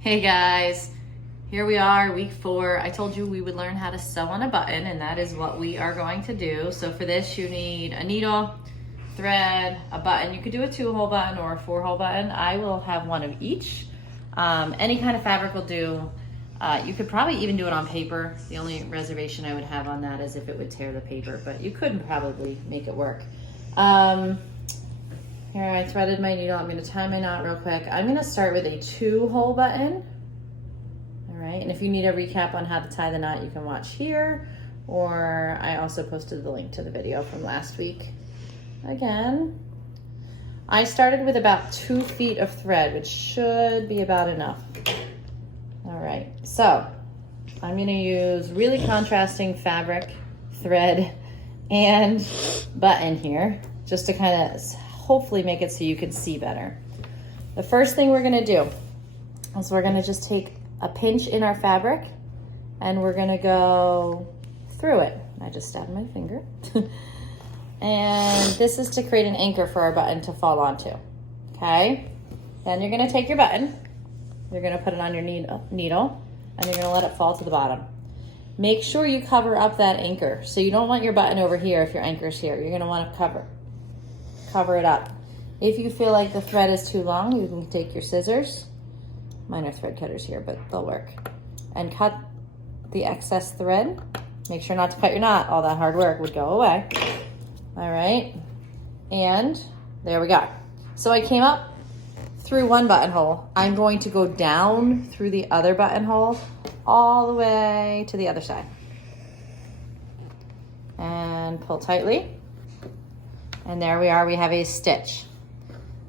Hey guys, here we are, week 4. I told you we would learn how to sew on a button, and that is what we are going to do. So for this, you need a needle, thread, a button. You could do a 2-hole button or a 4-hole button. I will have one of each. Any kind of fabric will do. You could probably even do it on paper. The only reservation I would have on that is if it would tear the paper, but you could probably make it work. Here, I threaded my needle. I'm gonna tie my knot real quick. I'm gonna start with a 2-hole button. All right, and if you need a recap on how to tie the knot, you can watch here, or I also posted the link to the video from last week. Again, I started with about 2 feet of thread, which should be about enough. All right, so I'm gonna use really contrasting fabric, thread, and button here, just to kind of hopefully make it so you can see better. The first thing we're gonna do is we're gonna just take a pinch in our fabric and we're gonna go through it. I just stabbed my finger. And this is to create an anchor for our button to fall onto, okay? Then you're gonna take your button, you're gonna put it on your needle, and you're gonna let it fall to the bottom. Make sure you cover up that anchor. So you don't want your button over here if your anchor's here. You're gonna wanna cover it up. If you feel like the thread is too long, you can take your scissors. Mine are thread cutters here, but they'll work. And cut the excess thread. Make sure not to cut your knot. All that hard work would go away. All right, and there we go. So I came up through one buttonhole. I'm going to go down through the other buttonhole all the way to the other side. And pull tightly. And there we are, we have a stitch.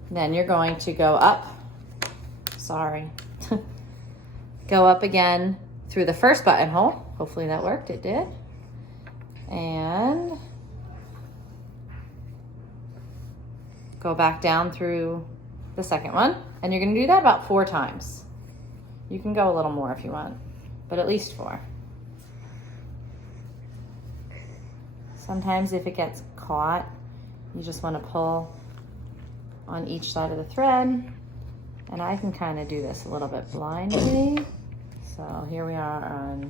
Then you're going to go up, go up again through the first buttonhole. Hopefully that worked, it did. And go back down through the second one. And you're gonna do that about 4 times. You can go a little more if you want, but at least 4. Sometimes if it gets caught, you just want to pull on each side of the thread. And I can kind of do this a little bit blindly. So here we are on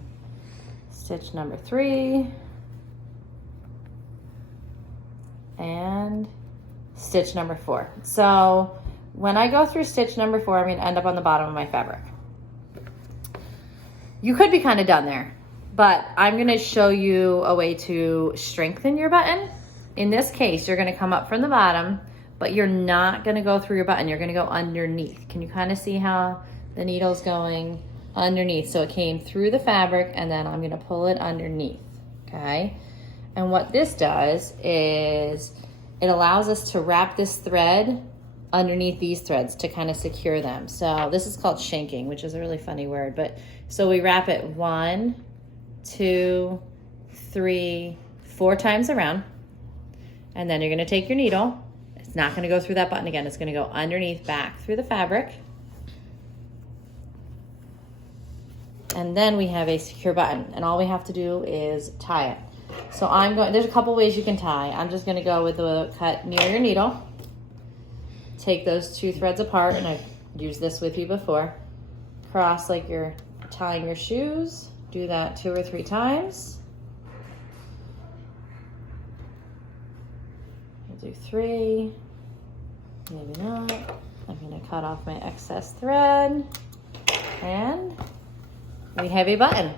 stitch number 3 and stitch number 4. So when I go through stitch number 4, I'm going to end up on the bottom of my fabric. You could be kind of done there, but I'm going to show you a way to strengthen your button. In this case, you're gonna come up from the bottom, but you're not gonna go through your button, you're gonna go underneath. Can you kind of see how the needle's going underneath? So it came through the fabric and then I'm gonna pull it underneath, okay? And what this does is it allows us to wrap this thread underneath these threads to kind of secure them. So this is called shanking, which is a really funny word, but so we wrap it 1, 2, 3, 4 times around. And then you're gonna take your needle. It's not gonna go through that button again. It's gonna go underneath, back through the fabric. And then we have a secure button. And all we have to do is tie it. So there's a couple ways you can tie. I'm just gonna go with the cut near your needle. Take those 2 threads apart, and I've used this with you before. Cross like you're tying your shoes. Do that 2 or 3 times. Do 3, maybe not. I'm gonna cut off my excess thread, and we have a button.